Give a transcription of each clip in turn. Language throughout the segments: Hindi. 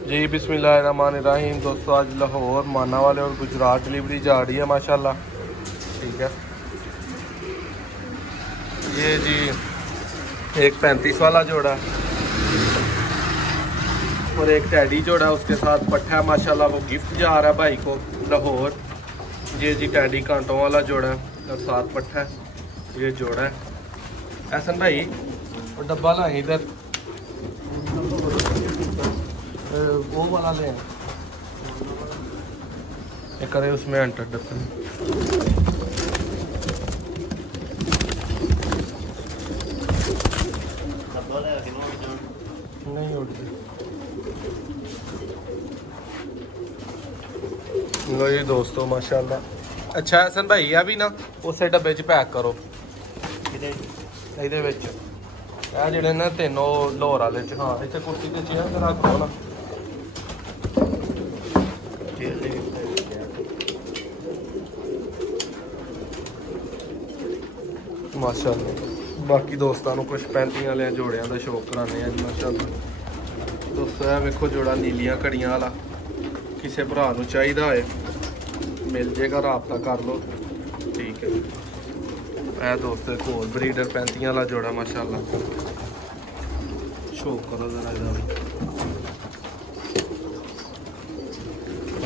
जी बिस्मिल्लाहिर्रहमानिर्रहीम। दोस्तों आज लाहौर, माना वाले और गुजरात डिलीवरी जा रही है माशाल्लाह। ठीक है, ये जी एक 35 वाला जोड़ा और एक टैडी जोड़ा उसके साथ पट्ठा है माशाल्लाह, वो गिफ्ट जा रहा है भाई को लाहौर। ये जी टैडी कांटों वाला जोड़ा है और साथ पट्ठा है, ये जोड़ा है। एहसन भाई वो डब्बा ला इधर, वो वाला ले एक करे उसमें एंटर डब्बे नहीं उठ लो जी दोस्तों माशाल्लाह। अच्छा हसन भाई अभी ना उस डब्बे च पैक करो ਇਹਦੇ ਵਿੱਚ ਇਹ ਜਿਹੜੇ ਨੇ ਤਿੰਨੋਂ ਲਾਹੌਰ ਵਾਲੇ ਚ। ਹਾਂ ਇੱਥੇ ਕੁਰਸੀ ਤੇ ਚੇਅਰ ਤੇ ਰੱਖ ਲਓ ਨਾ। ਮਾਸ਼ਾਅੱਲਾ ਬਾਕੀ ਦੋਸਤਾਂ ਨੂੰ ਕੁਝ 35 ਵਾਲਿਆਂ ਜੋੜਿਆਂ ਦਾ ਸ਼ੌਕ ਕਰਾਉਂਦੇ ਆ ਜੀ ਮਾਸ਼ਾਅੱਲਾ। ਦੋਸਤੋ ਇਹ ਵੇਖੋ ਜੋੜਾ ਨੀਲੀਆਂ ਘੜੀਆਂ ਵਾਲਾ, ਕਿਸੇ ਭਰਾ ਨੂੰ ਚਾਹੀਦਾ ਹੋਏ ਮਿਲ ਜੇਗਾ, ਰਾਬਤਾ ਕਰ ਲਓ। ਠੀਕ ਹੈ, ਇਹ ਦੋਸਤੋ ਇੱਕ ਹੋਰ ਬਰੀਡਰ 35 ਵਾਲਾ ਜੋੜਾ ਮਾਸ਼ਾਅੱਲਾ, ਸ਼ੌਕ ਕਰੋ ਜ਼ਰਾ ਇਹਦਾ ਵੀ।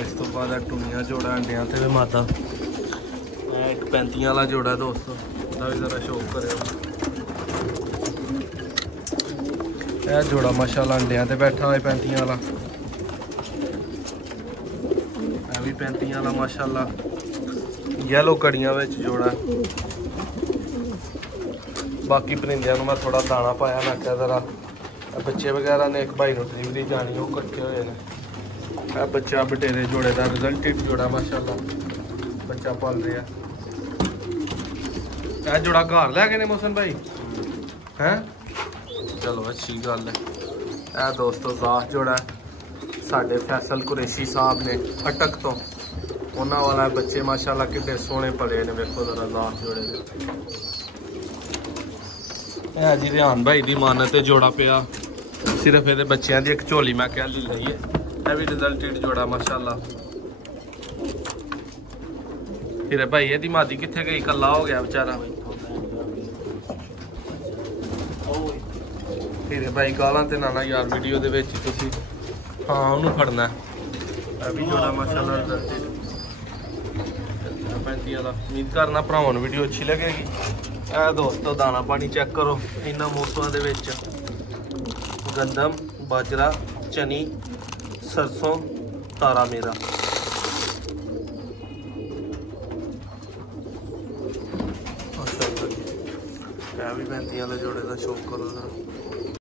ਇਸ ਤੋਂ ਬਾਅਦ ਟੂਨੀਆਂ ਜੋੜਾ ਅੰਡਿਆਂ ਤੇ ਵੀ ਮਾਦਾ। ਇਹ ਇੱਕ 35 ਵਾਲਾ ਜੋੜਾ ਦੋਸਤੋ, ਉਹਦਾ ਵੀ ਜ਼ਰਾ ਸ਼ੌਕ ਕਰਿਓ। ਇਹ ਜੋੜਾ ਮਾਸ਼ਾਅੱਲਾ ਅੰਡਿਆਂ ਤੇ ਬੈਠਾ ਹੋਇਆ 35 ਵਾਲਾ, ਇਹ ਵੀ 35 ਵਾਲਾ ਮਾਸ਼ਾਅੱਲਾ। ਯੈਲੋ ਕੜੀਆਂ ਵਿੱਚ ਜੋੜਾ। बाकी परिंदियां मैं थोड़ा दाना पाया, मैं क्या जरा बच्चे वगैरह ने एक भाई को डिलीवरी जानी वो कट्ठे हुए ने। बच्चा बटेरे जोड़े का रिजल्टेड जोड़ा माशाल्लाह, बच्चा पाल रहा है। जोड़ा घर लैके ने मोहसन भाई हैं, चलो अच्छी गल है। यह दोस्तों जात जोड़ा साडे फैसल कुरैशी साहब ने अटक तो, उन्होंने वाला बच्चे माशाल्लाह कितने सोहने पले ने। वेखो जरा जात जोड़े ने। है जी रिहान भाई की मानत जोड़ा पिया, सिर्फ ये बच्चों की एक झोली मैं कह ली लई है। यह भी रिजल्टेड जोड़ा माशाल्लाह। फिर भाई ये मादी कितने गई, कला हो गया बेचारा। फिर भाई गालां ते ना यार वीडियो दे विच तुसी हाँ उन्होंने फड़ना है। यह भी जोड़ा माशाल्लाह रिजल्टेड 35 वाला। उम्मीद करना भरावां नूं वीडियो अच्छी लगेगी। ਇਹ ਦੋਸਤੋ ਦਾਣਾ ਪਾਣੀ ਚੈੱਕ ਕਰੋ ਇਹਨਾਂ ਮੌਸਮਾਂ ਦੇ ਵਿੱਚ। ਗੰਦਮ, ਬਾਜਰਾ, ਚਨੀ, ਸਰਸੋਂ, ਤਾਰਾ ਮੇਰਾ। ਇਹ ਵੀ 35 ਵਾਲੇ ਜੋੜੇ ਦਾ ਸ਼ੌਕ ਕਰੋ ਜਰਾ।